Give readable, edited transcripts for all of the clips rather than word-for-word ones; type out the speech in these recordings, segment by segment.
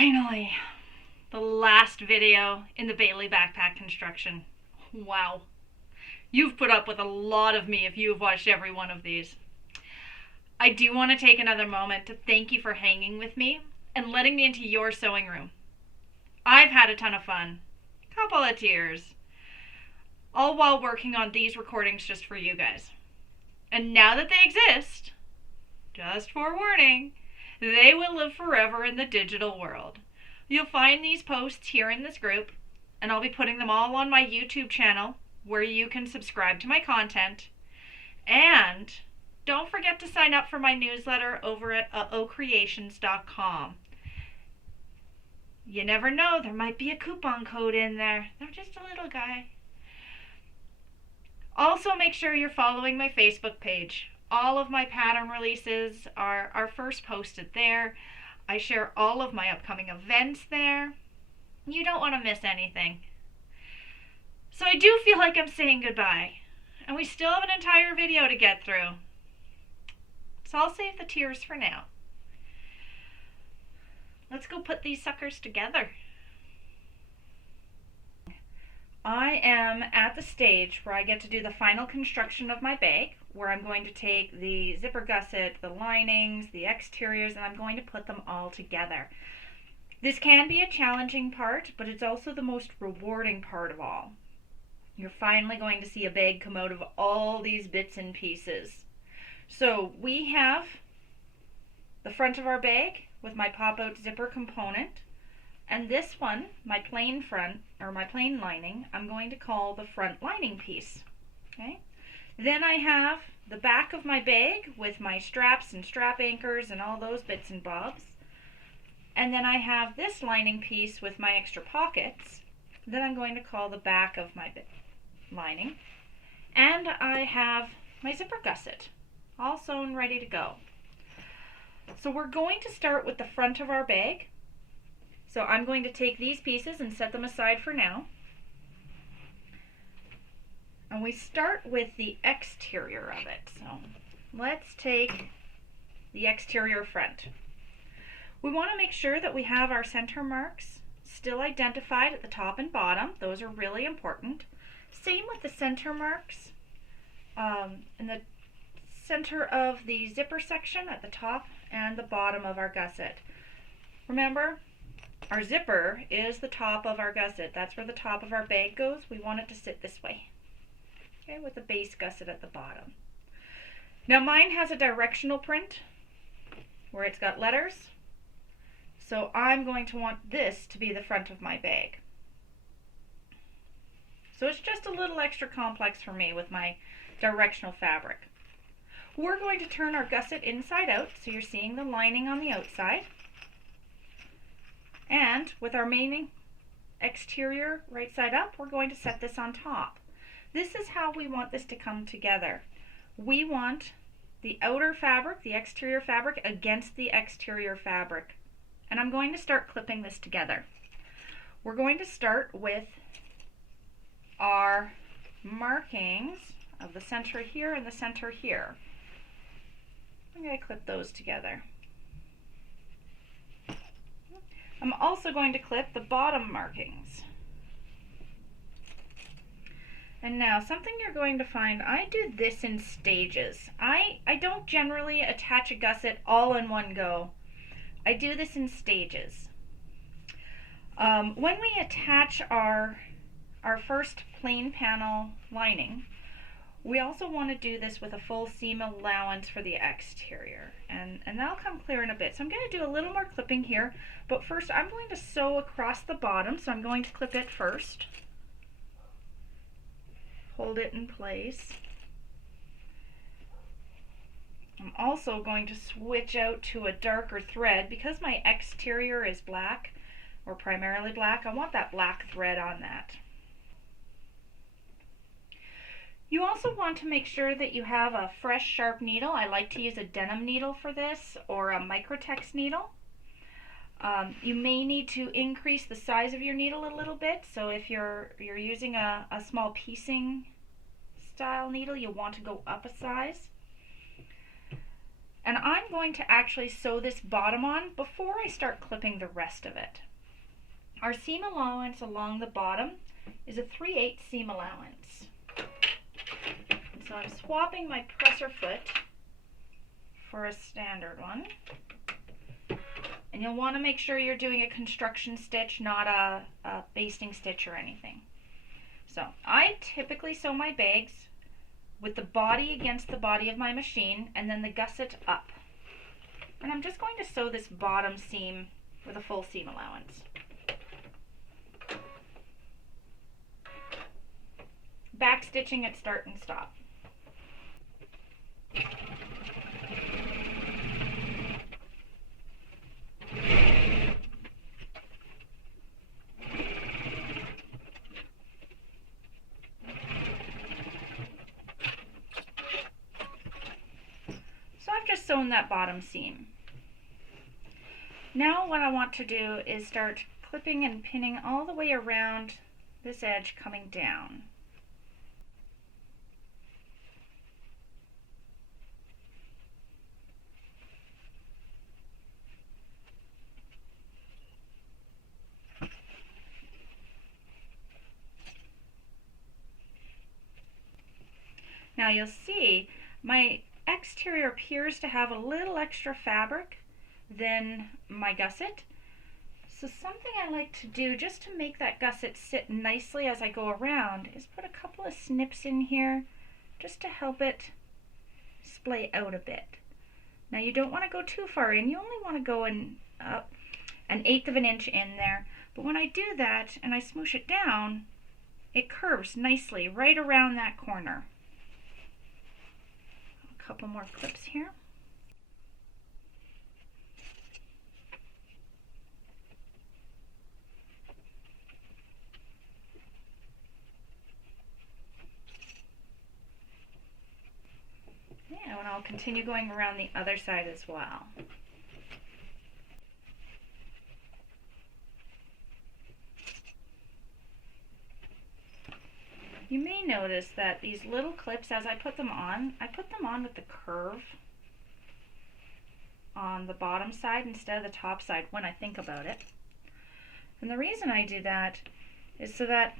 Finally, the last video in the Bailey backpack construction. Wow. You've put up with a lot of me if you've watched every one of these. I do want to take another moment to thank you for hanging with me and letting me into your sewing room. I've had a ton of fun. Couple of tears. All while working on these recordings just for you guys. And now that they exist, just forewarning, they will live forever in the digital world. You'll find these posts here in this group, and I'll be putting them all on my YouTube channel where you can subscribe to my content. And don't forget to sign up for my newsletter over at UhOhCreations.com. You never know, there might be a coupon code in there. I'm just a little guy. Also, make sure you're following my Facebook page. All of my pattern releases are first posted there. I share all of my upcoming events there. You don't want to miss anything. So I do feel like I'm saying goodbye. And we still have an entire video to get through. So I'll save the tears for now. Let's go put these suckers together. I am at the stage where I get to do the final construction of my bag, where I'm going to take the zipper gusset, the linings, the exteriors, and I'm going to put them all together. This can be a challenging part, but it's also the most rewarding part of all. You're finally going to see a bag come out of all these bits and pieces. So we have the front of our bag with my pop-out zipper component. And this one, my plain front, or my plain lining, I'm going to call the front lining piece. Okay. Then I have the back of my bag with my straps and strap anchors and all those bits and bobs. And then I have this lining piece with my extra pockets. Then I'm going to call the back of my lining. And I have my zipper gusset, all sewn ready to go. So we're going to start with the front of our bag. So I'm going to take these pieces and set them aside for now. And we start with the exterior of it. So let's take the exterior front. We want to make sure that we have our center marks still identified at the top and bottom. Those are really important. Same with the center marks in the center of the zipper section at the top and the bottom of our gusset. Remember, our zipper is the top of our gusset. That's where the top of our bag goes. We want it to sit this way, okay, with the base gusset at the bottom. Now mine has a directional print where it's got letters. So I'm going to want this to be the front of my bag. So it's just a little extra complex for me with my directional fabric. We're going to turn our gusset inside out, so you're seeing the lining on the outside. And with our main exterior right side up, we're going to set this on top. This is how we want this to come together. We want the outer fabric, the exterior fabric, against the exterior fabric. And I'm going to start clipping this together. We're going to start with our markings of the center here and the center here. I'm going to clip those together. I'm also going to clip the bottom markings. And now something you're going to find, I do this in stages. I don't generally attach a gusset all in one go. I do this in stages. When we attach our first plain panel lining, we also want to do this with a full seam allowance for the exterior, and that'll come clear in a bit. So I'm going to do a little more clipping here, but first I'm going to sew across the bottom, so I'm going to clip it first. Hold it in place. I'm also going to switch out to a darker thread. Because my exterior is black, or primarily black, I want that black thread on that. You also want to make sure that you have a fresh sharp needle. I like to use a denim needle for this, or a microtex needle. You may need to increase the size of your needle a little bit, so if you're using a small piecing style needle, you want to go up a size. And I'm going to actually sew this bottom on before I start clipping the rest of it. Our seam allowance along the bottom is a 3/8 seam allowance. So I'm swapping my presser foot for a standard one. And you'll want to make sure you're doing a construction stitch, not a basting stitch or anything. So I typically sew my bags with the body against the body of my machine and then the gusset up. And I'm just going to sew this bottom seam with a full seam allowance. Back stitching at start and stop. So I've just sewn that bottom seam. Now what I want to do is start clipping and pinning all the way around this edge coming down. Now you'll see my exterior appears to have a little extra fabric than my gusset. So something I like to do just to make that gusset sit nicely as I go around is put a couple of snips in here just to help it splay out a bit. Now you don't want to go too far in, you only want to go in an 1/8 of an inch in there. But when I do that and I smoosh it down, it curves nicely right around that corner. A couple more clips here. Yeah, and I'll continue going around the other side as well. You may notice that these little clips, as I put them on with the curve on the bottom side instead of the top side when I think about it. And the reason I do that is so that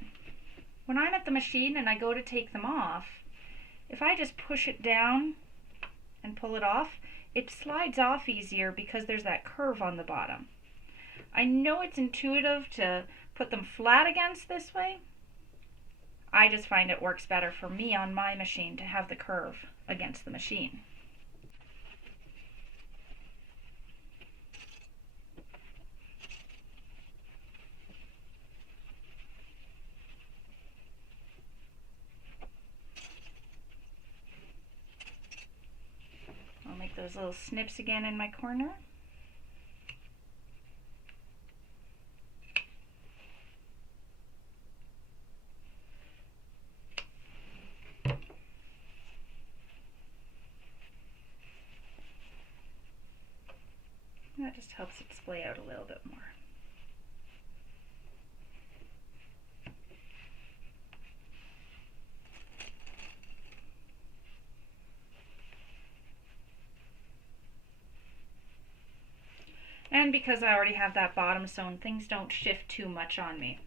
when I'm at the machine and I go to take them off, if I just push it down and pull it off, it slides off easier because there's that curve on the bottom. I know it's intuitive to put them flat against this way. I just find it works better for me on my machine to have the curve against the machine. I'll make those little snips again in my corner. That just helps it splay out a little bit more. And because I already have that bottom sewn, things don't shift too much on me.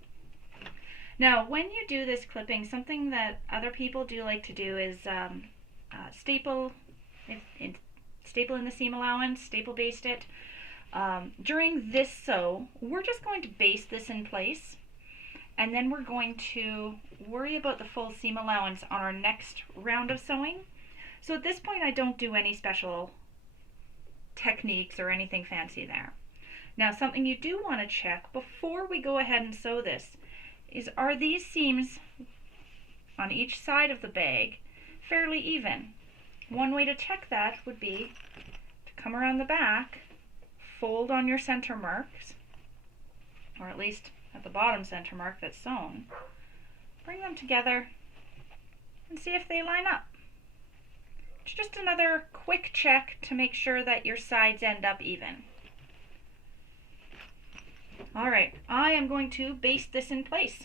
Now, when you do this clipping, something that other people do like to do is staple in the seam allowance, staple baste it. During this sew, we're just going to baste this in place, and then we're going to worry about the full seam allowance on our next round of sewing. So at this point, I don't do any special techniques or anything fancy there. Now, something you do want to check before we go ahead and sew this is, are these seams on each side of the bag fairly even? One way to check that would be to come around the back, fold on your center marks, or at least at the bottom center mark that's sewn, bring them together and see if they line up. It's just another quick check to make sure that your sides end up even. Alright, I am going to baste this in place.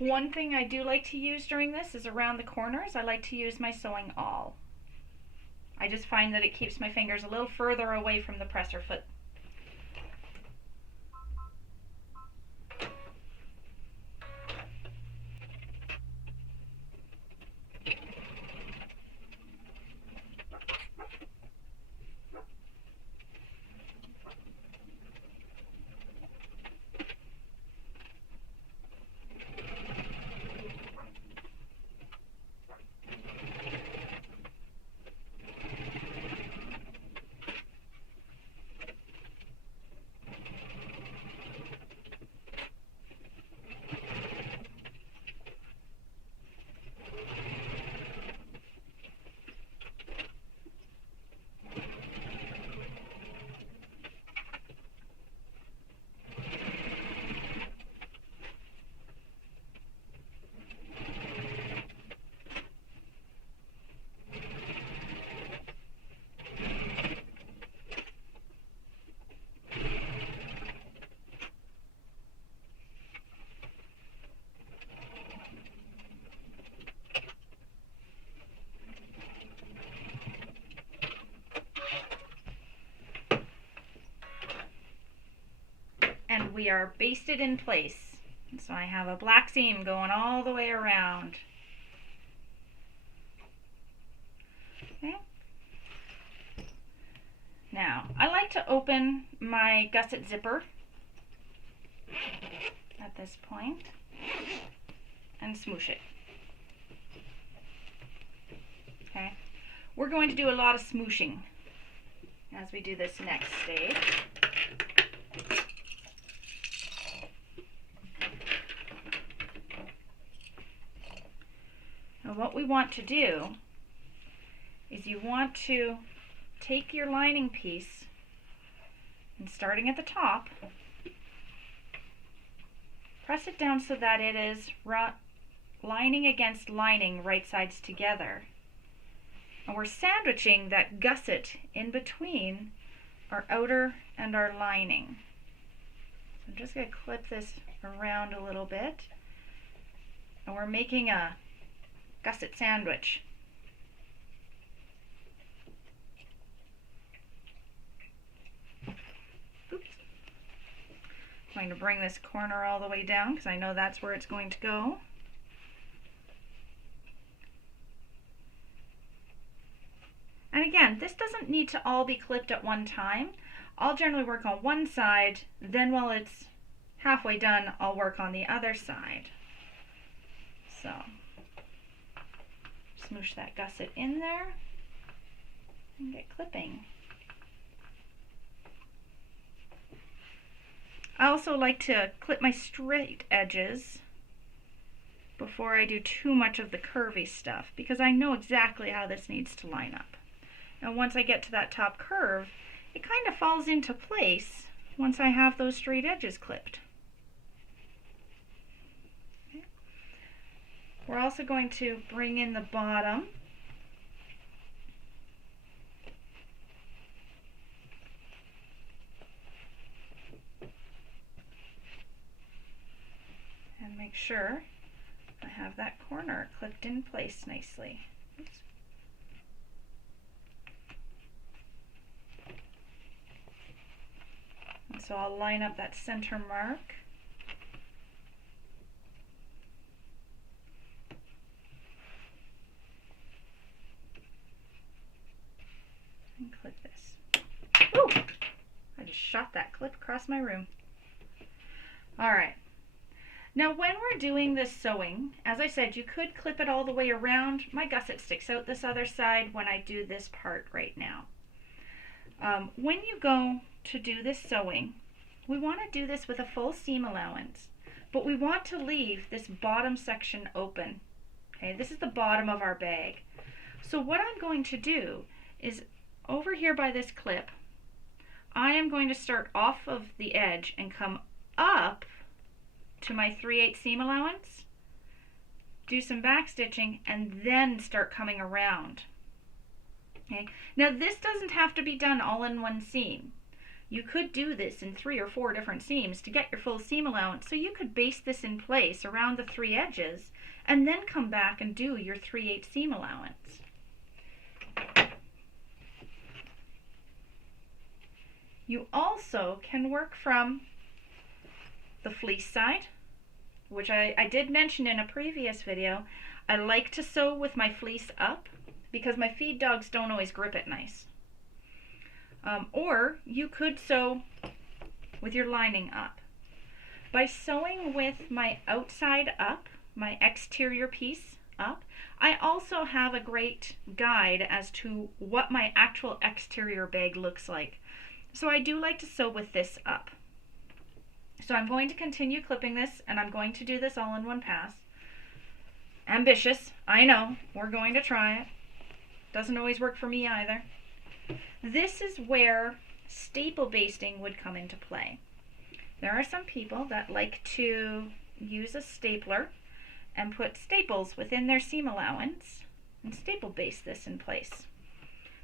One thing I do like to use during this is around the corners. I like to use my sewing awl. I just find that it keeps my fingers a little further away from the presser foot. And we are basted in place. So I have a black seam going all the way around. Okay. Now, I like to open my gusset zipper at this point and smoosh it. Okay. We're going to do a lot of smooshing as we do this next stage. Now what we want to do is you want to take your lining piece and starting at the top, press it down so that it is lining against lining, right sides together. And we're sandwiching that gusset in between our outer and our lining. So I'm just going to clip this around a little bit, and we're making a gusset sandwich. Oops. I'm going to bring this corner all the way down because I know that's where it's going to go. And again, this doesn't need to all be clipped at one time. I'll generally work on one side, then while it's halfway done, I'll work on the other side. So, smoosh that gusset in there and get clipping. I also like to clip my straight edges before I do too much of the curvy stuff because I know exactly how this needs to line up. And once I get to that top curve, it kind of falls into place once I have those straight edges clipped. Okay. We're also going to bring in the bottom. And make sure I have that corner clipped in place nicely. Oops. And so I'll line up that center mark. And clip this. Ooh! I just shot that clip across my room. Alright. Now when we're doing this sewing, as I said, you could clip it all the way around. My gusset sticks out this other side when I do this part right now. When you go to do this sewing, we want to do this with a full seam allowance, but we want to leave this bottom section open. Okay, this is the bottom of our bag. So what I'm going to do is over here by this clip, I am going to start off of the edge and come up to my 3/8 seam allowance, do some back stitching, and then start coming around. Okay. Now this doesn't have to be done all in one seam. You could do this in 3 or 4 different seams to get your full seam allowance, so you could baste this in place around the 3 edges and then come back and do your 3/8 seam allowance. You also can work from the fleece side, which I did mention in a previous video. I like to sew with my fleece up because my feed dogs don't always grip it nice. Or you could sew with your lining up. By sewing with my outside up, my exterior piece up, I also have a great guide as to what my actual exterior bag looks like. So I do like to sew with this up. So I'm going to continue clipping this, and I'm going to do this all in one pass. Ambitious, I know, we're going to try it. Doesn't always work for me either. This is where staple basting would come into play. There are some people that like to use a stapler and put staples within their seam allowance and staple baste this in place.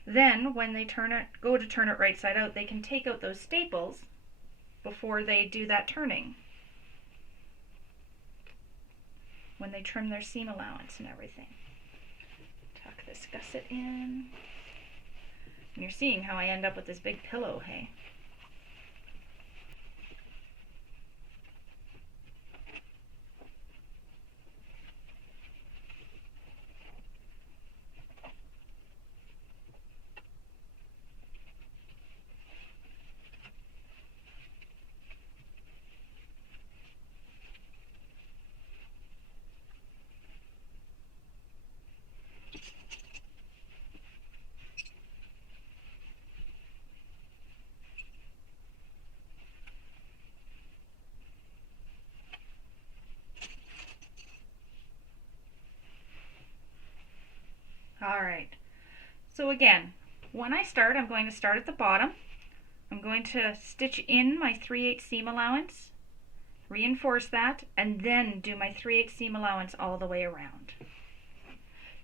Then when they go to turn it right side out, they can take out those staples before they do that turning, when they trim their seam allowance and everything. Tuck this gusset in. And you're seeing how I end up with this big pillow, hey? Alright, so again, when I start, I'm going to start at the bottom. I'm going to stitch in my 3/8 seam allowance, reinforce that, and then do my 3/8 seam allowance all the way around.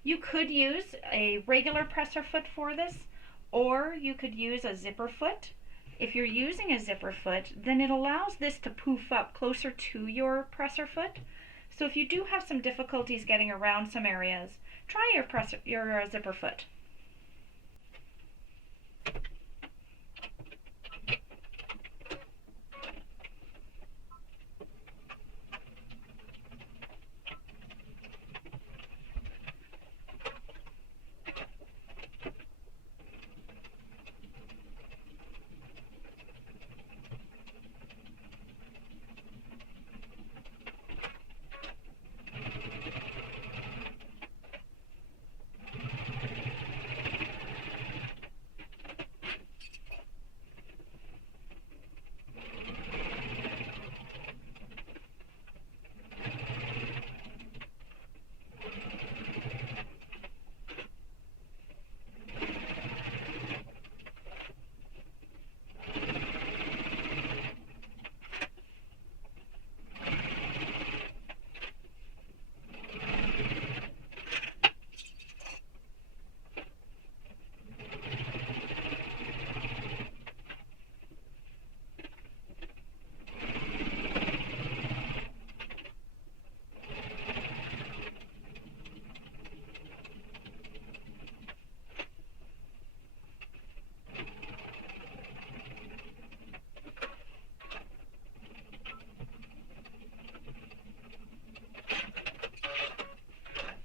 You could use a regular presser foot for this, or you could use a zipper foot. If you're using a zipper foot, then it allows this to poof up closer to your presser foot. So if you do have some difficulties getting around some areas, try your zipper foot.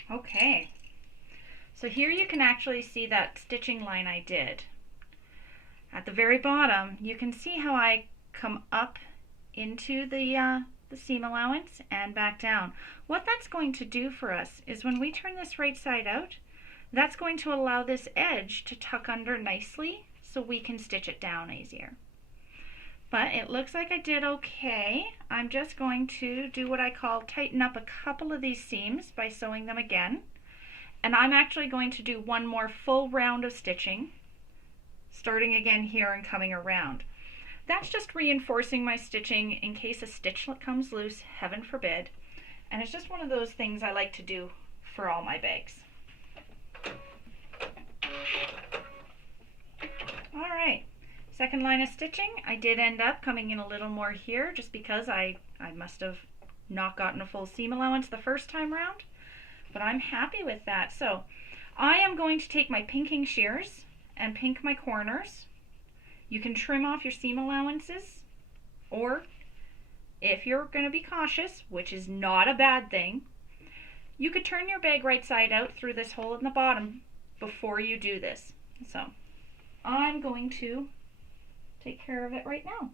Okay, so here you can actually see that stitching line I did. At the very bottom, you can see how I come up into the seam allowance and back down. What that's going to do for us is when we turn this right side out, that's going to allow this edge to tuck under nicely so we can stitch it down easier. But it looks like I did okay. I'm just going to do what I call tighten up a couple of these seams by sewing them again. And I'm actually going to do one more full round of stitching, starting again here and coming around. That's just reinforcing my stitching in case a stitch comes loose, heaven forbid. And it's just one of those things I like to do for all my bags. Alright, Second line of stitching, I did end up coming in a little more here just because I must have not gotten a full seam allowance the first time round, but I'm happy with that. So I am going to take my pinking shears and pink my corners. You can trim off your seam allowances, or if you're going to be cautious, which is not a bad thing, you could turn your bag right side out through this hole in the bottom before you do this. So I'm going to take care of it right now.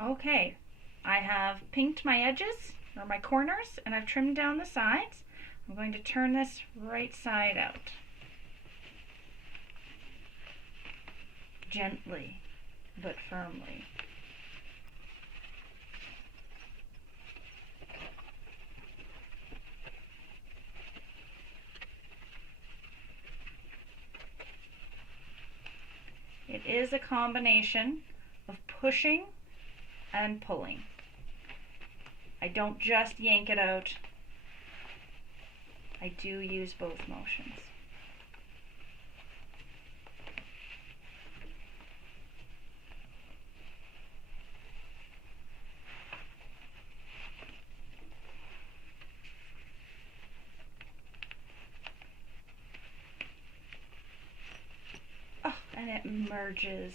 Okay, I have pinked my edges, or my corners, and I've trimmed down the sides. I'm going to turn this right side out. Gently, but firmly. It is a combination of pushing and pulling. I don't just yank it out. I do use both motions. Oh, and it merges.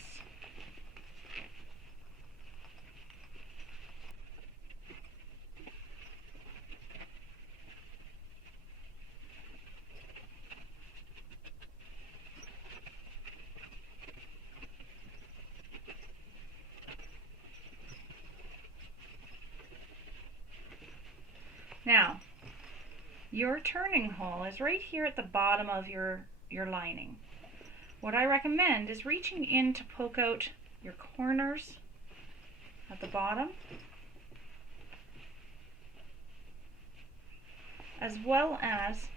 Now, your turning hole is right here at the bottom of your lining. What I recommend is reaching in to poke out your corners at the bottom, as well as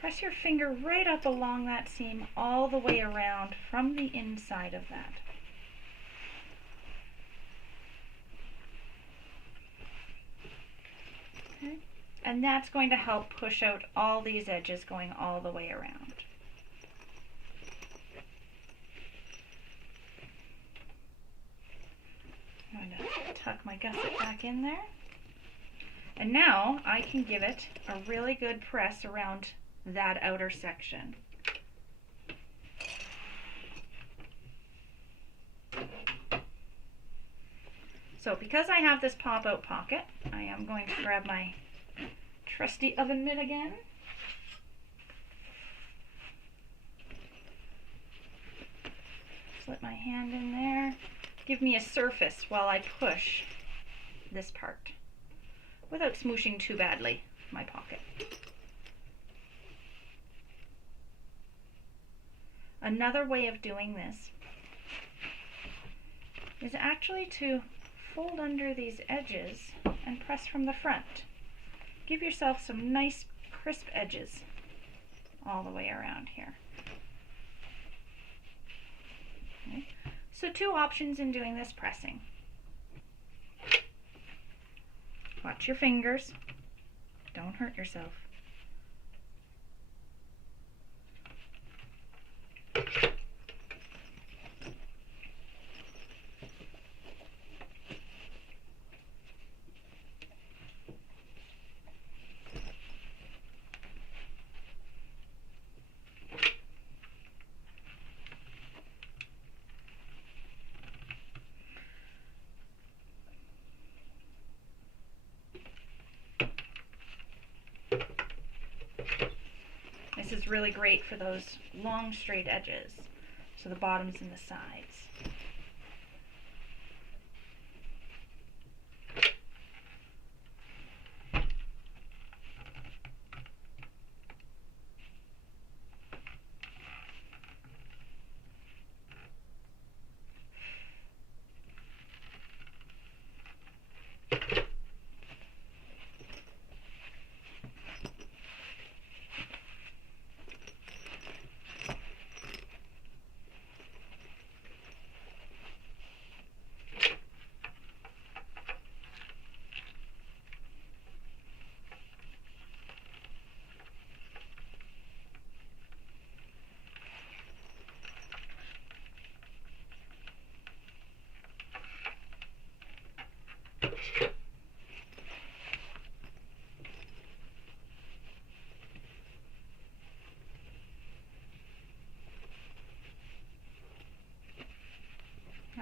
press your finger right up along that seam all the way around from the inside of that. Okay. And that's going to help push out all these edges going all the way around. I'm going to tuck my gusset back in there. And now I can give it a really good press around that outer section. So because I have this pop-out pocket, I am going to grab my trusty oven mitt again. Slip my hand in there. Give me a surface while I push this part without smooshing too badly my pocket. Another way of doing this is actually to fold under these edges and press from the front. Give yourself some nice crisp edges all the way around here. Okay. So two options in doing this pressing. Watch your fingers. Don't hurt yourself. This is really great for those long straight edges, so the bottoms and the sides.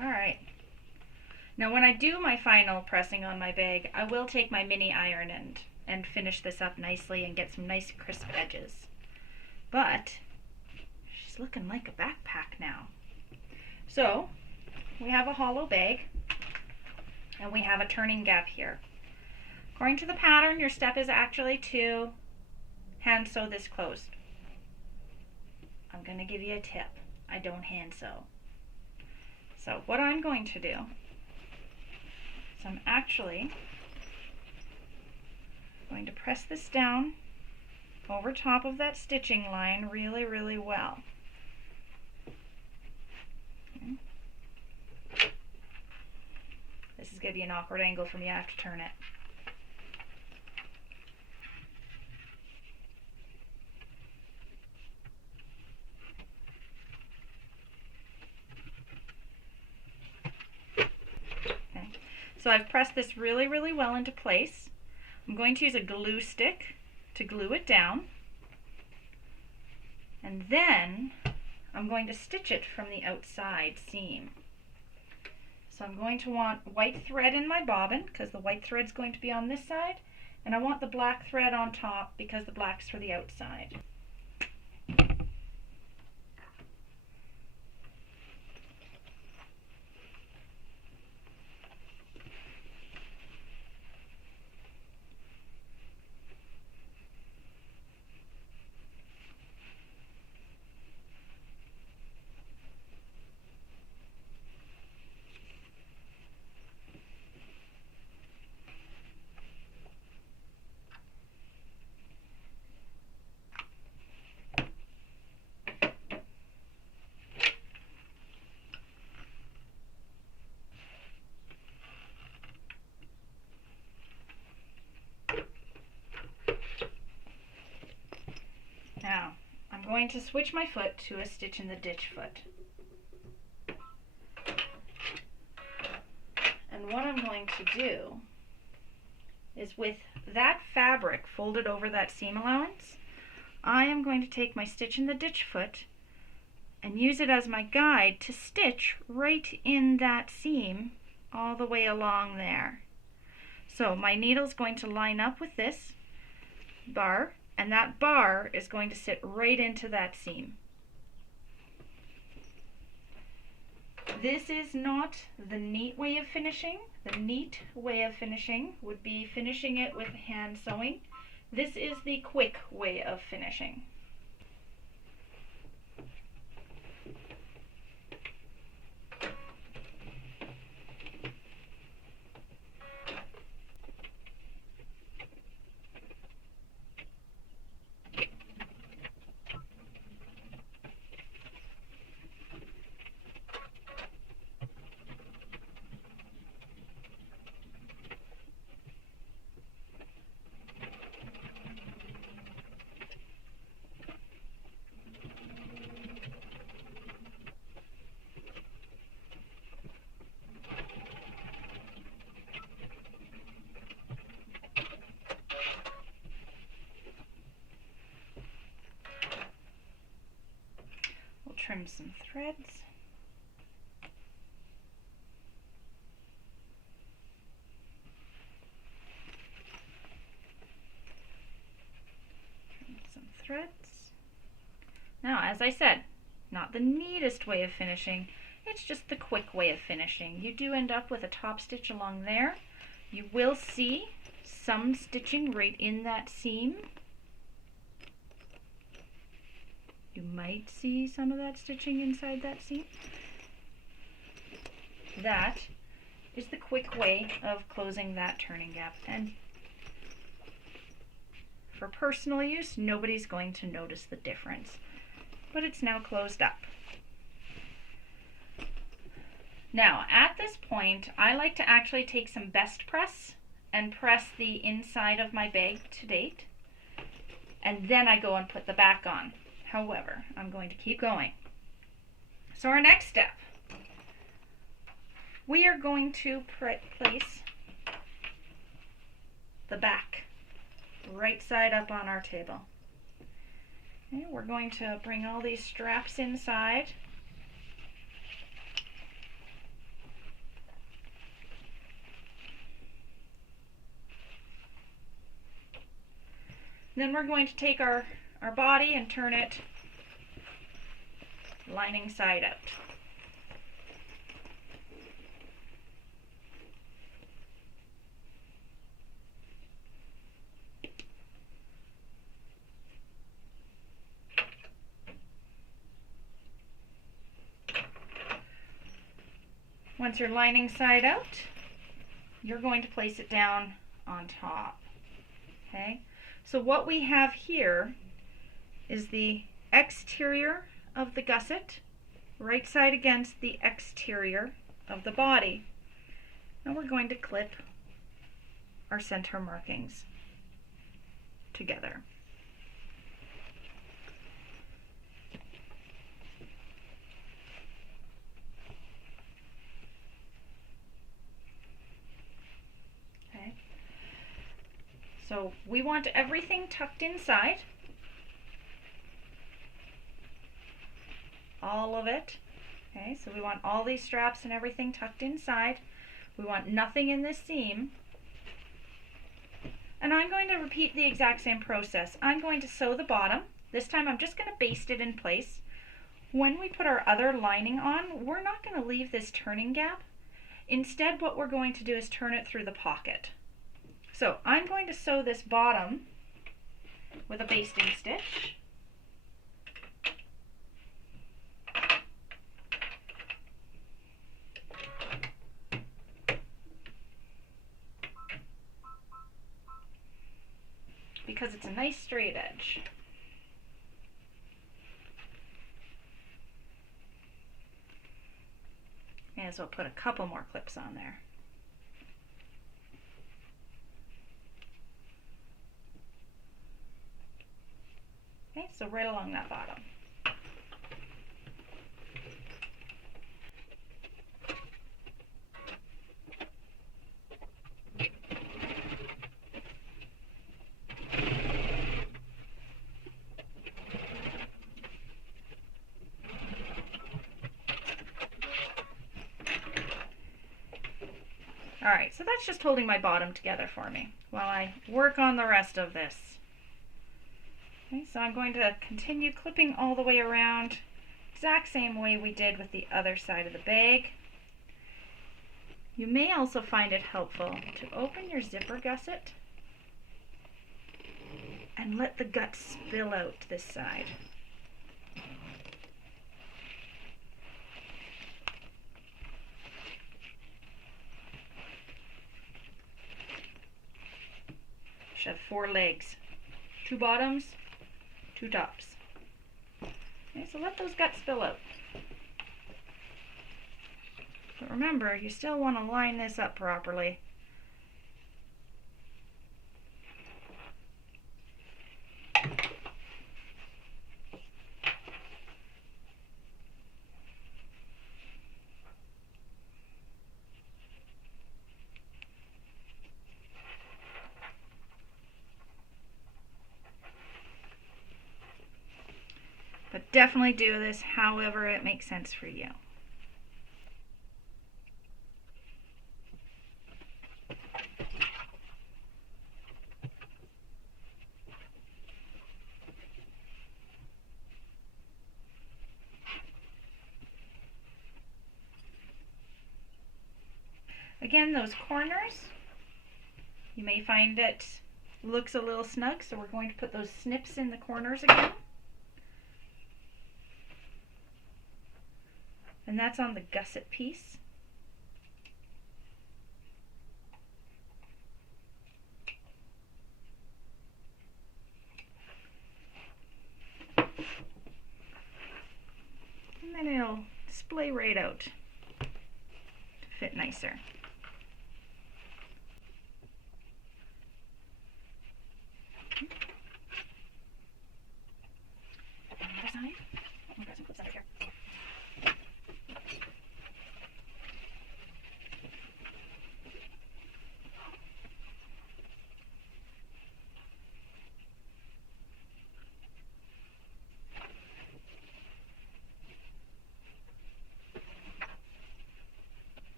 Alright, now when I do my final pressing on my bag, I will take my mini iron and finish this up nicely and get some nice crisp edges. But she's looking like a backpack now. So we have a hollow bag and we have a turning gap here. According to the pattern, your step is actually to hand sew this closed. I'm going to give you a tip. I don't hand sew. So what I'm going to do is I'm actually going to press this down over top of that stitching line really, really well. Okay. This is going to be an awkward angle for me. I have to turn it. So I've pressed this really, really well into place. I'm going to use a glue stick to glue it down. And then I'm going to stitch it from the outside seam. So I'm going to want white thread in my bobbin because the white thread is going to be on this side. And I want the black thread on top because the black's for the outside. Now, I'm going to switch my foot to a stitch in the ditch foot. And what I'm going to do is with that fabric folded over that seam allowance, I am going to take my stitch in the ditch foot and use it as my guide to stitch right in that seam all the way along there. So my needle's going to line up with this bar, and that bar is going to sit right into that seam. This is not the neat way of finishing. The neat way of finishing would be finishing it with hand sewing. This is the quick way of finishing. Trim some threads. Trim some threads. Now, as I said, not the neatest way of finishing, it's just the quick way of finishing. You do end up with a top stitch along there. You will see some stitching right in that seam. You might see some of that stitching inside that seam. That is the quick way of closing that turning gap. And for personal use, nobody's going to notice the difference. But it's now closed up. Now, at this point, I like to actually take some best press and press the inside of my bag to date. And then I go and put the back on. However, I'm going to keep going. So our next step, we are going to place the back right side up on our table. Okay, we're going to bring all these straps inside. Then we're going to take our body and turn it lining side out. Once you're lining side out, you're going to place it down on top. Okay? So what we have here is the exterior of the gusset, right side against the exterior of the body. And we're going to clip our center markings together. Okay. So we want everything tucked inside. All of it. Okay, so we want all these straps and everything tucked inside. We want nothing in this seam. And I'm going to repeat the exact same process. I'm going to sew the bottom. This time I'm just going to baste it in place. When we put our other lining on, we're not going to leave this turning gap. Instead, what we're going to do is turn it through the pocket. So I'm going to sew this bottom with a basting stitch. Because it's a nice straight edge. May as well put a couple more clips on there. Okay, so right along that bottom. Alright, so that's just holding my bottom together for me while I work on the rest of this. Okay, so I'm going to continue clipping all the way around, exact same way we did with the other side of the bag. You may also find it helpful to open your zipper gusset and let the gut spill out this side. Should have 4 legs, 2 bottoms, 2 tops. Okay, so let those guts spill out. But remember, you still want to line this up properly. But definitely do this however it makes sense for you. Again, those corners, you may find it looks a little snug, so we're going to put those snips in the corners again. And that's on the gusset piece. And then it'll splay right out to fit nicer. Other side. I'll grab some clips out of here.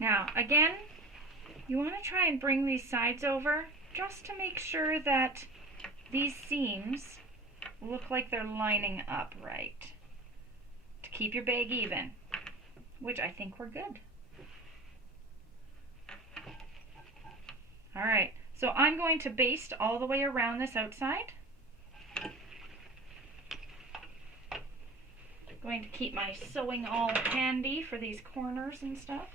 Now, again, you want to try and bring these sides over just to make sure that these seams look like they're lining up right to keep your bag even, which I think we're good. All right, so I'm going to baste all the way around this outside. Going to keep my sewing all handy for these corners and stuff.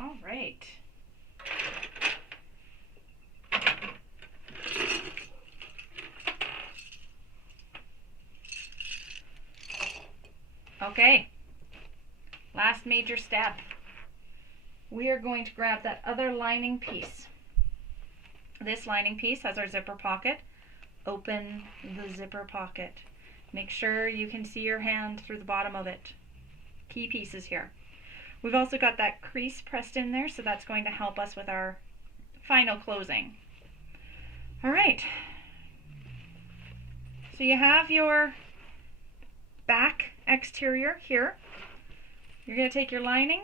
All right. Okay, last major step. We are going to grab that other lining piece. This lining piece has our zipper pocket. Open the zipper pocket. Make sure you can see your hand through the bottom of it. Key pieces here. We've also got that crease pressed in there, so that's going to help us with our final closing. All right. So you have your back exterior here. You're going to take your lining,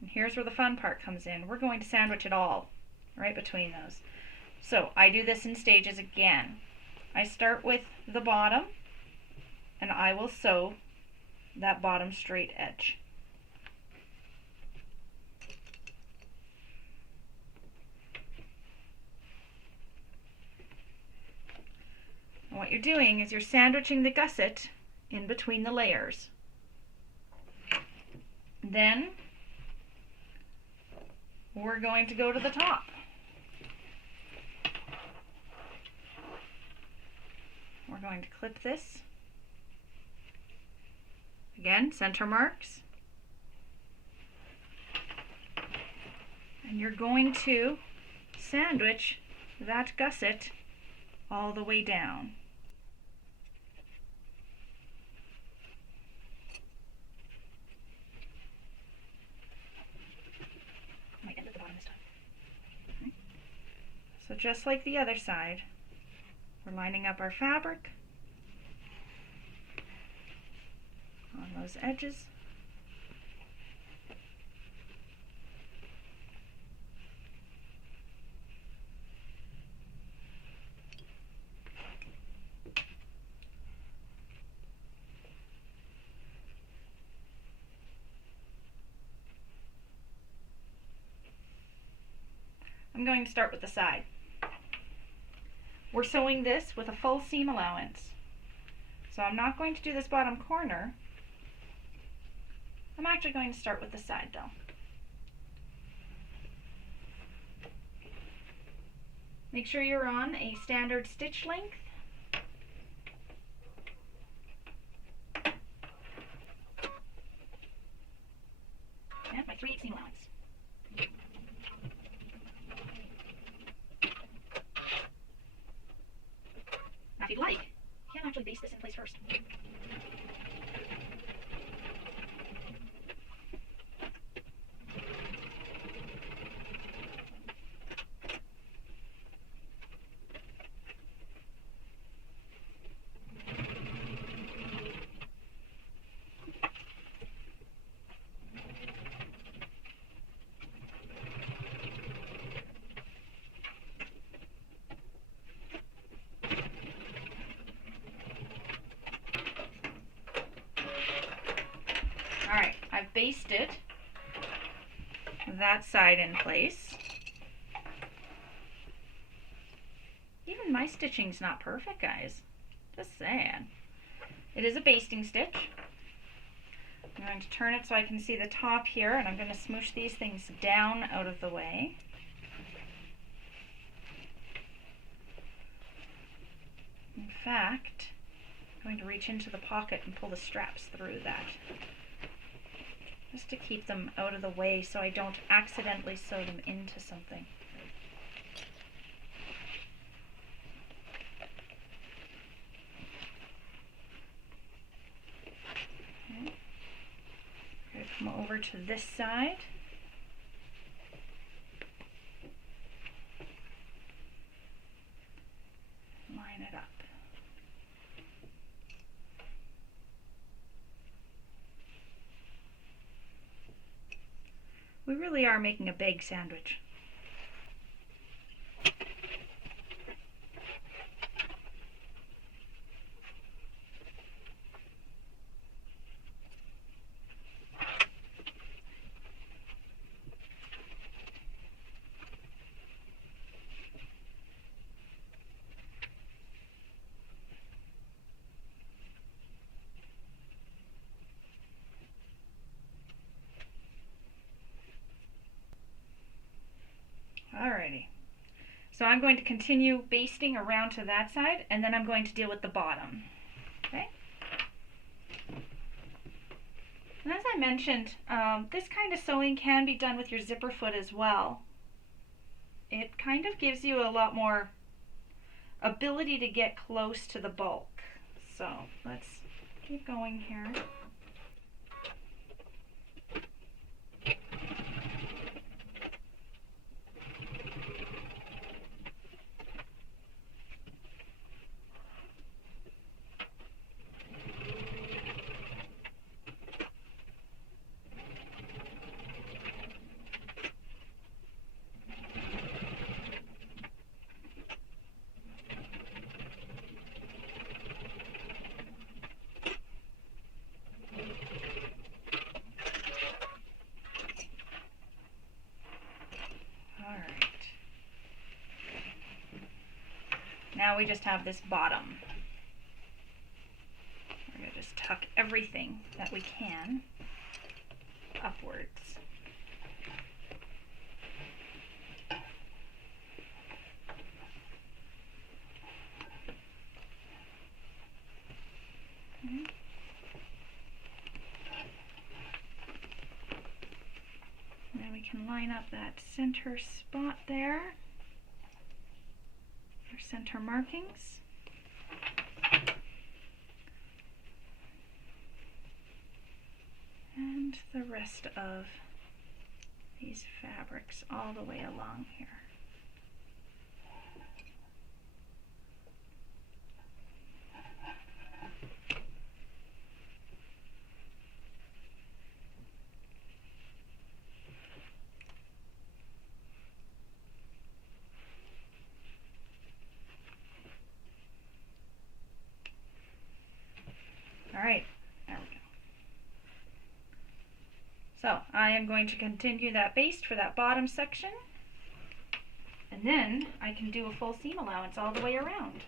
and here's where the fun part comes in. We're going to sandwich it all right between those. So I do this in stages again. I start with the bottom, and I will sew that bottom straight edge. And what you're doing is you're sandwiching the gusset in between the layers. Then we're going to go to the top. We're going to clip this Again, center marks. And you're going to sandwich that gusset all the way down. Might end at the bottom this time. Okay. So just like the other side, we're lining up our fabric on those edges. I'm going to start with the side. We're sewing this with a full seam allowance. So I'm not going to do this bottom corner. I'm actually going to start with the side though. Make sure you're on a standard stitch length. And my 3/8 seam allowance. Now if you'd like, you can actually baste this in place first. Alright, I've basted that side in place. Even my stitching's not perfect, guys. Just saying. It is a basting stitch. I'm going to turn it so I can see the top here, and I'm going to smoosh these things down out of the way. In fact, I'm going to reach into the pocket and pull the straps through that, just to keep them out of the way so I don't accidentally sew them into something. Okay. I'm going to come over to this side. Line it up. We really are making a big sandwich. Alrighty, so I'm going to continue basting around to that side, and then I'm going to deal with the bottom. Okay? And as I mentioned, this kind of sewing can be done with your zipper foot as well. It kind of gives you a lot more ability to get close to the bulk. So let's keep going here. Now we just have this bottom. We're going to just tuck everything that we can upwards. Okay. line up that center spot there, our center markings. And the rest of these fabrics all the way along here. All right, there we go. So I am going to continue that baste for that bottom section, and then I can do a full seam allowance all the way around.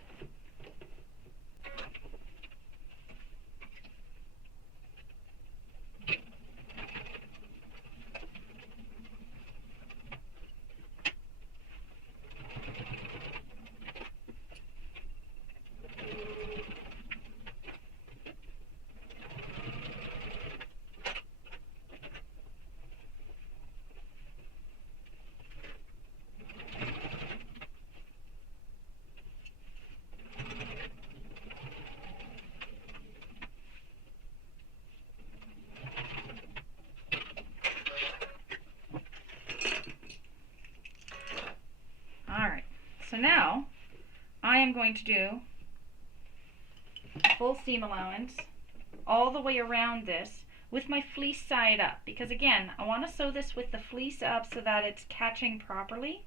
Alright, so now I am going to do a full seam allowance all the way around this with my fleece side up, because again, I want to sew this with the fleece up so that it's catching properly.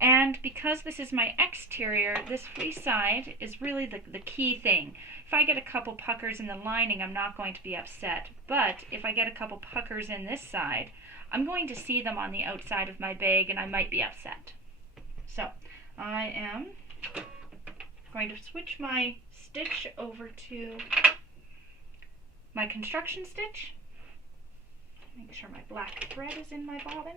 And because this is my exterior, this fleece side is really the key thing. If I get a couple puckers in the lining, I'm not going to be upset. But if I get a couple puckers in this side, I'm going to see them on the outside of my bag and I might be upset. So I am going to switch my stitch over to my construction stitch. Make sure my black thread is in my bobbin.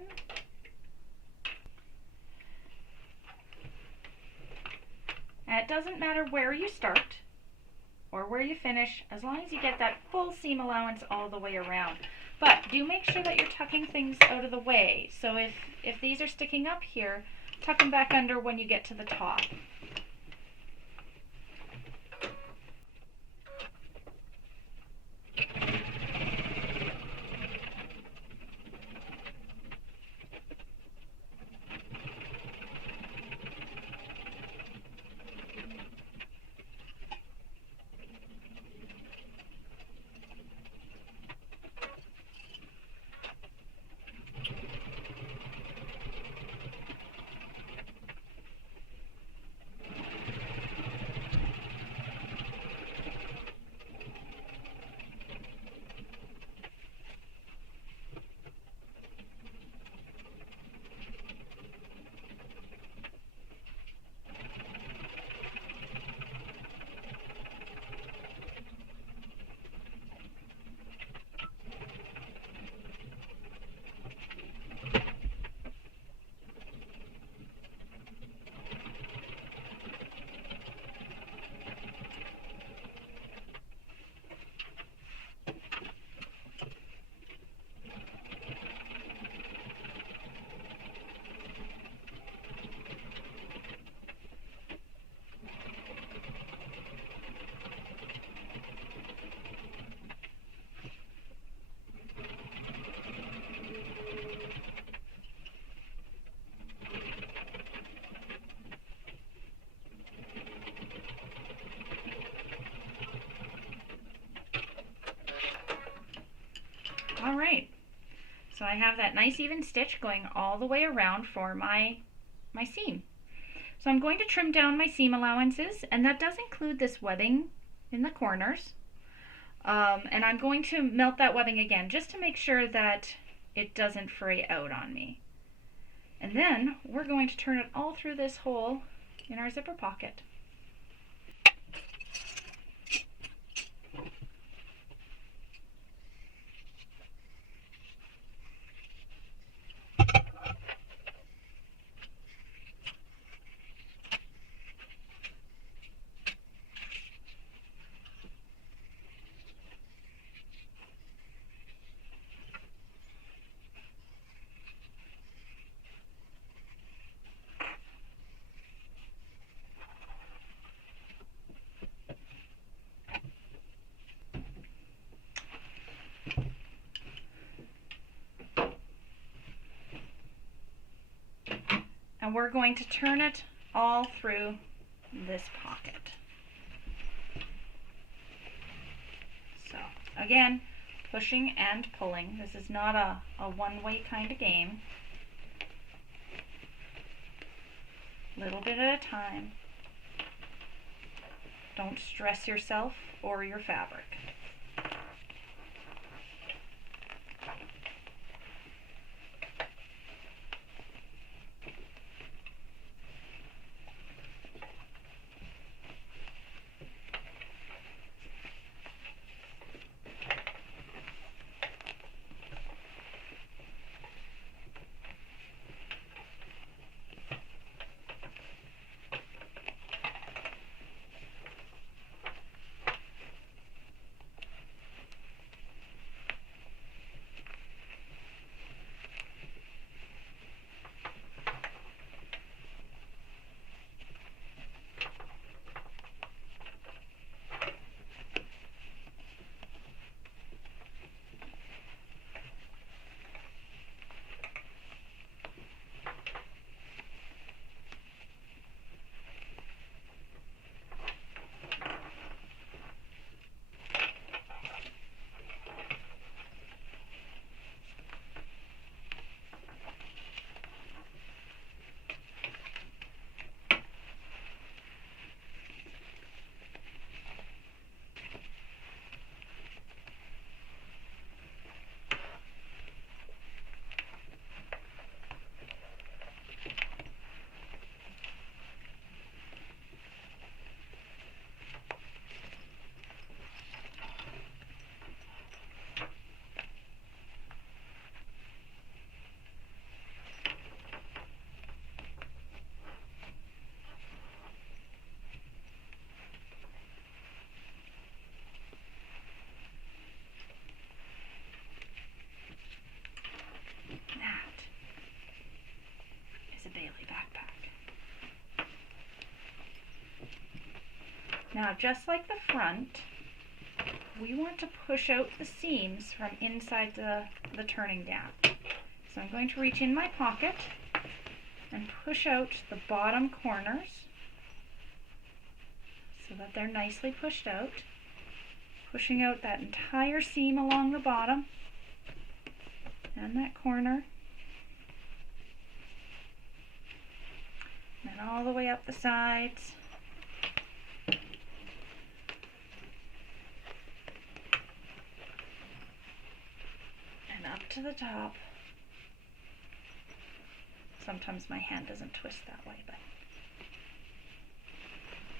And it doesn't matter where you start or where you finish, as long as you get that full seam allowance all the way around. But do make sure that you're tucking things out of the way. So if these are sticking up here, tuck them back under when you get to the top. Alright, so I have that nice even stitch going all the way around for my seam. So I'm going to trim down my seam allowances, and that does include this webbing in the corners. And I'm going to melt that webbing again just to make sure that it doesn't fray out on me. And then we're going to turn it all through this hole in our zipper pocket. and we're going to turn it all through this pocket. So again, pushing and pulling. This is not a one-way kind of game. Little bit at a time. Don't stress yourself or your fabric. Now, just like the front, we want to push out the seams from inside the turning gap. So I'm going to reach in my pocket and push out the bottom corners so that they're nicely pushed out. Pushing out that entire seam along the bottom and that corner. And all the way up the sides. And up to the top. Sometimes my hand doesn't twist that way, but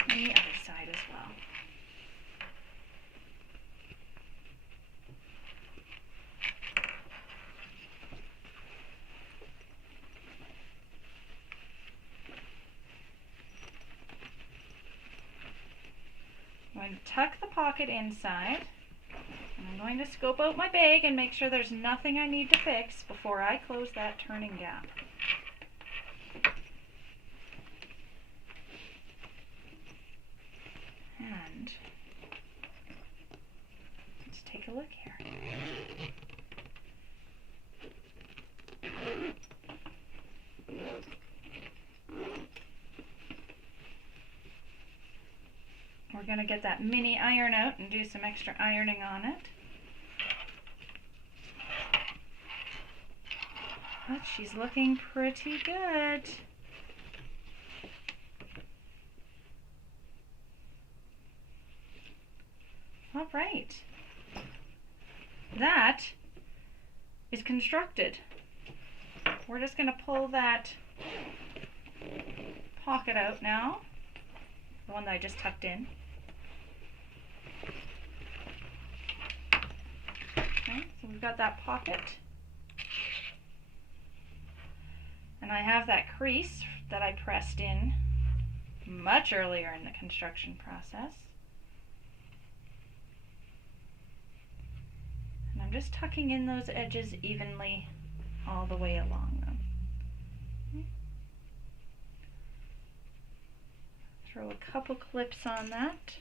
on the other side as well. I'm going to tuck the pocket inside, and I'm going to scope out my bag and make sure there's nothing I need to fix before I close that turning gap. And let's take a look here. We're going to get that mini iron out and do some extra ironing on it. But she's looking pretty good. All right. That is constructed. We're just going to pull that pocket out now, the one that I just tucked in. Okay, so we've got that pocket. And I have that crease that I pressed in much earlier in the construction process. And I'm just tucking in those edges evenly all the way along them. Throw a couple clips on that.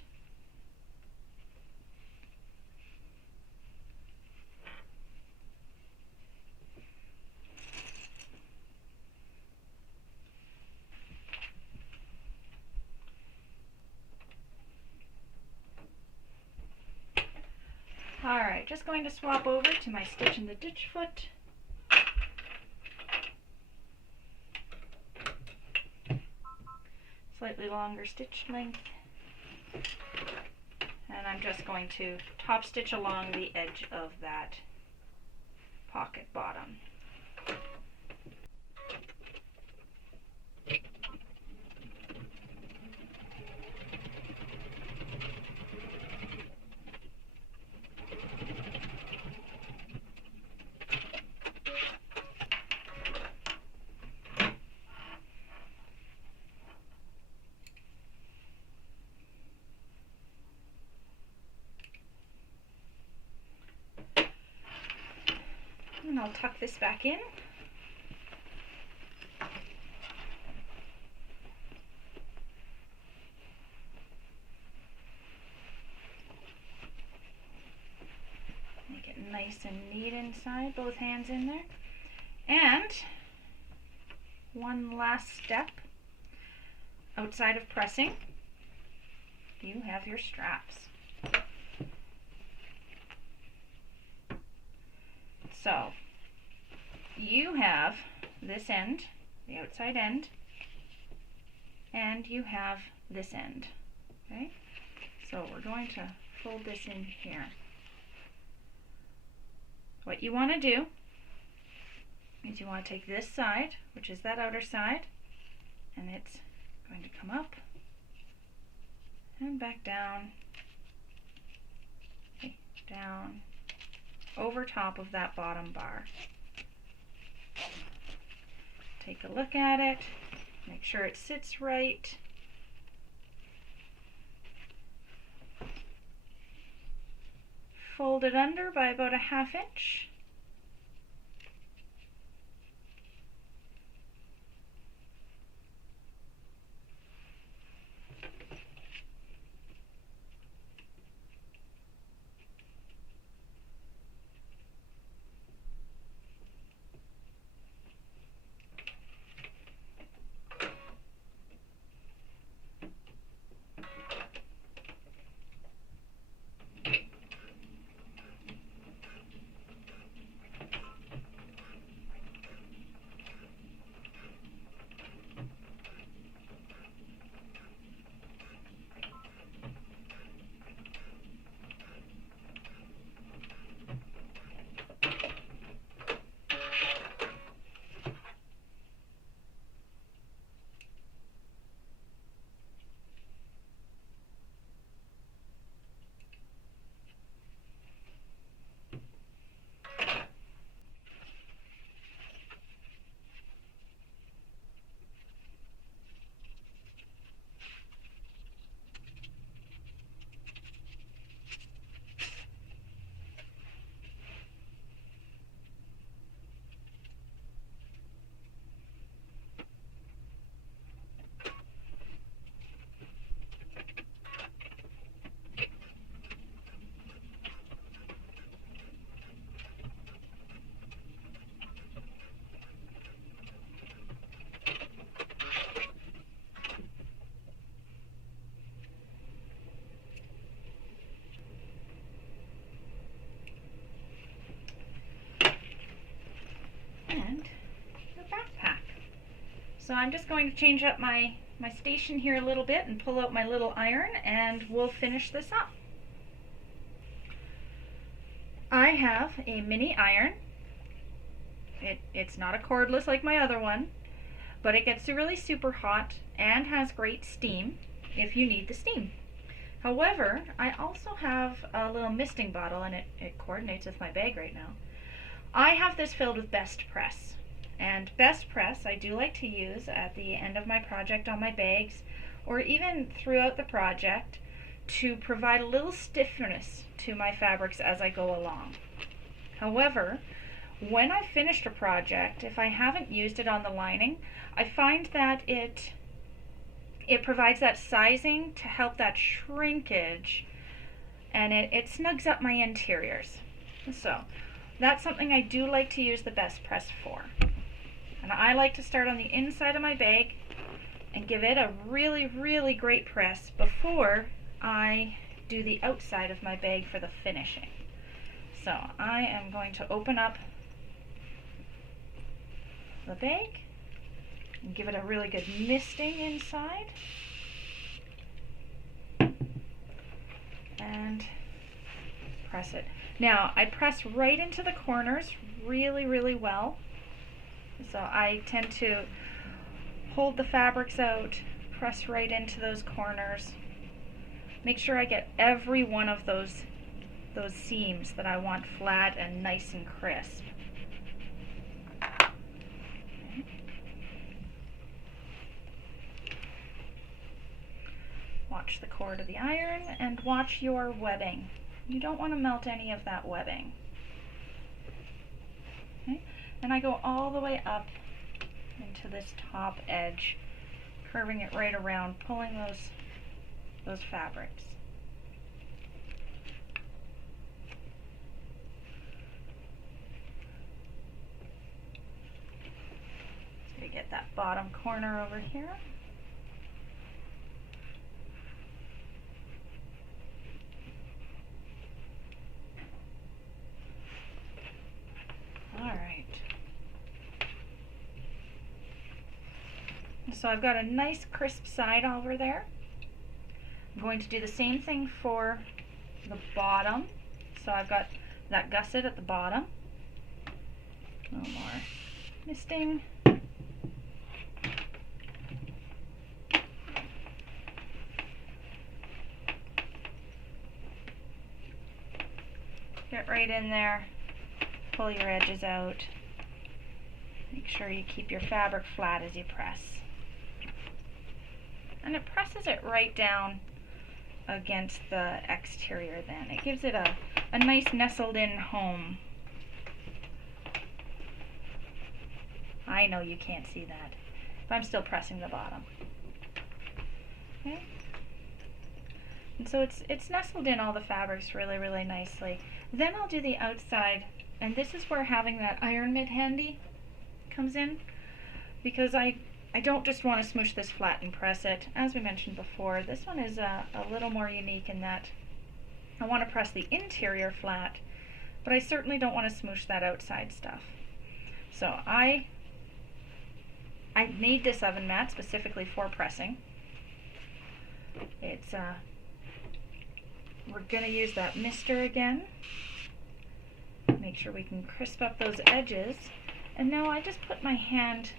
just going to swap over to my stitch in the ditch foot. Slightly longer stitch length. And I'm just going to top stitch along the edge of that pocket bottom. And I'll tuck this back in. Make it nice and neat inside, both hands in there. And one last step outside of pressing, you have your straps. So you have this end, the outside end, and you have this end. Okay? So we're going to fold this in here. What you want to do is you want to take this side, which is that outer side, and it's going to come up and back down, down, over top of that bottom bar. Take a look at it, make sure it sits right. Fold it under by about a 1/2 inch. So I'm just going to change up my station here a little bit and pull out my little iron, and we'll finish this up. I have a mini iron. It's not a cordless like my other one, but it gets really super hot and has great steam if you need the steam. However, I also have a little misting bottle, and it coordinates with my bag right now. I have this filled with Best Press. And Best Press I do like to use at the end of my project on my bags, or even throughout the project, to provide a little stiffness to my fabrics as I go along. However, when I've finished a project, if I haven't used it on the lining, I find that it provides that sizing to help that shrinkage, and it snugs up my interiors. So that's something I do like to use the Best Press for. And I like to start on the inside of my bag and give it a really, really great press before I do the outside of my bag for the finishing. So I am going to open up the bag and give it a really good misting inside. And press it. Now I press right into the corners really, really well. So I tend to hold the fabrics out, press right into those corners. Make sure I get every one of those seams that I want flat and nice and crisp. Okay. Watch the cord of the iron and watch your webbing. You don't want to melt any of that webbing. Okay. And I go all the way up into this top edge, curving it right around, pulling those fabrics. So you get that bottom corner over here. All right. So I've got a nice crisp side over there. I'm going to do the same thing for the bottom. So I've got that gusset at the bottom. A little more misting. Get right in there, pull your edges out. Make sure you keep your fabric flat as you press. And it presses it right down against the exterior then. It gives it a nice nestled in home. I know you can't see that, but I'm still pressing the bottom. Okay? And so it's nestled in all the fabrics really, really nicely. Then I'll do the outside, and this is where having that iron mitt handy comes in, because I don't just want to smoosh this flat and press it. As we mentioned before, this one is a little more unique in that I want to press the interior flat, but I certainly don't want to smoosh that outside stuff. So I made this oven mat specifically for pressing. It's we're going to use that mister again. Make sure we can crisp up those edges. And now I just put my hand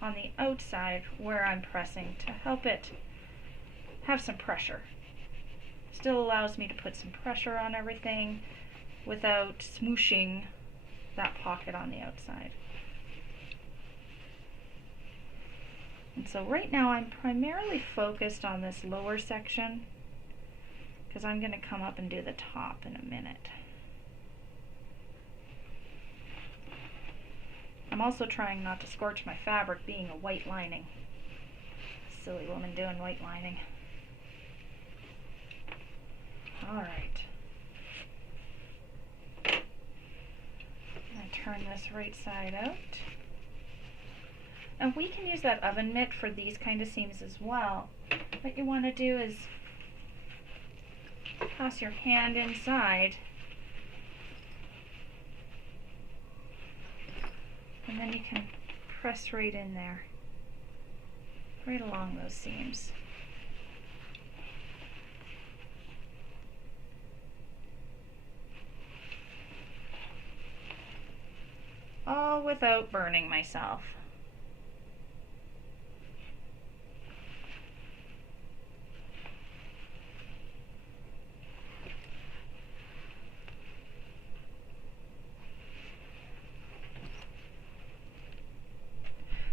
on the outside where I'm pressing to help it have some pressure. Still allows me to put some pressure on everything without smooshing that pocket on the outside. And so right now I'm primarily focused on this lower section because I'm going to come up and do the top in a minute. I'm also trying not to scorch my fabric being a white lining. Silly woman doing white lining. Alright. I turn this right side out. And we can use that oven mitt for these kind of seams as well. What you want to do is pass your hand inside, and then you can press right in there, right along those seams. All without burning myself.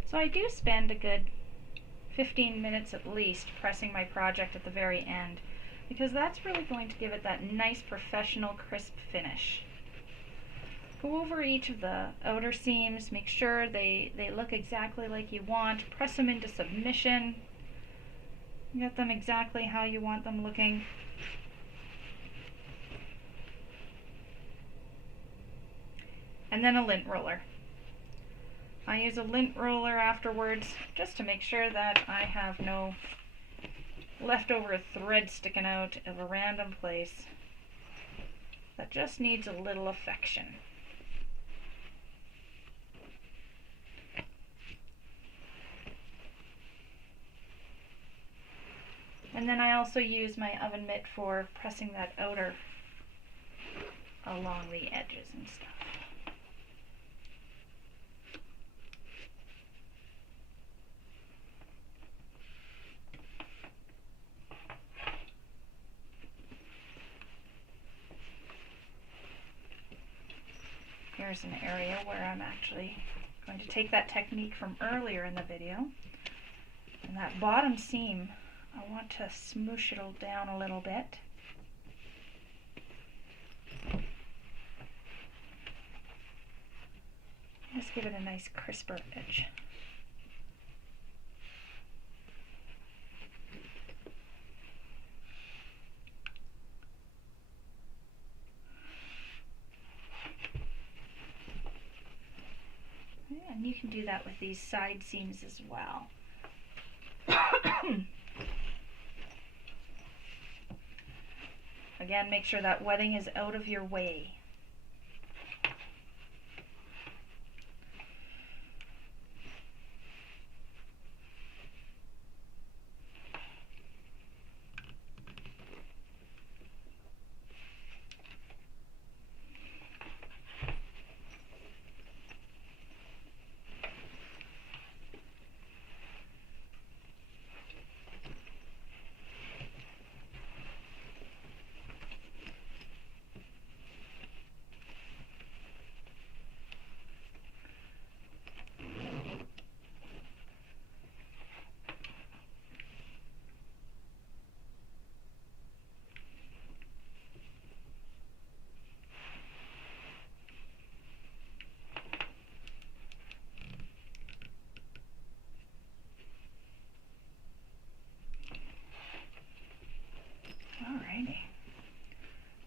So I do spend a good 15 minutes at least pressing my project at the very end, because that's really going to give it that nice professional crisp finish. Go over each of the outer seams, make sure they look exactly like you want, press them into submission, get them exactly how you want them looking. And then a lint roller. I use a lint roller afterwards just to make sure that I have no leftover thread sticking out of a random place that just needs a little affection. And then I also use my oven mitt for pressing that outer along the edges and stuff. Here's an area where I'm actually going to take that technique from earlier in the video. And that bottom seam, I want to smoosh it all down a little bit. Just give it a nice crisper edge. And you can do that with these side seams as well. Again, make sure that wetting is out of your way. Alrighty.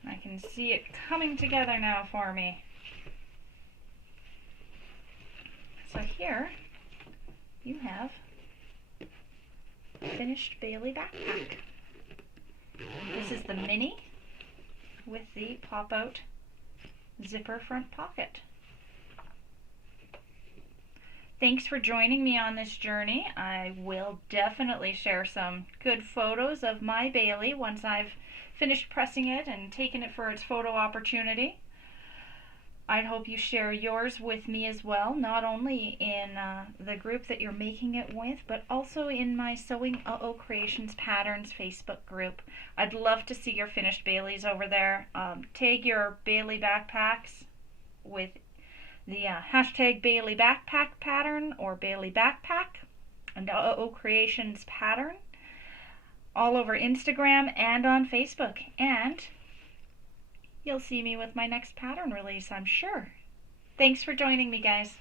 I can see it coming together now for me. So here you have a finished Bailey backpack. This is the mini with the pop-out zipper front pocket. Thanks for joining me on this journey. I will definitely share some good photos of my Bailey once I've finished pressing it and taken it for its photo opportunity. I hope you share yours with me as well, not only in the group that you're making it with, but also in my Sewing UhOh Creations Patterns Facebook group. I'd love to see your finished Baileys over there. Tag your Bailey backpacks with the hashtag Bailey backpack pattern or Bailey backpack and UhOh Creations pattern all over Instagram and on Facebook, and you'll see me with my next pattern release, I'm sure. Thanks for joining me, guys.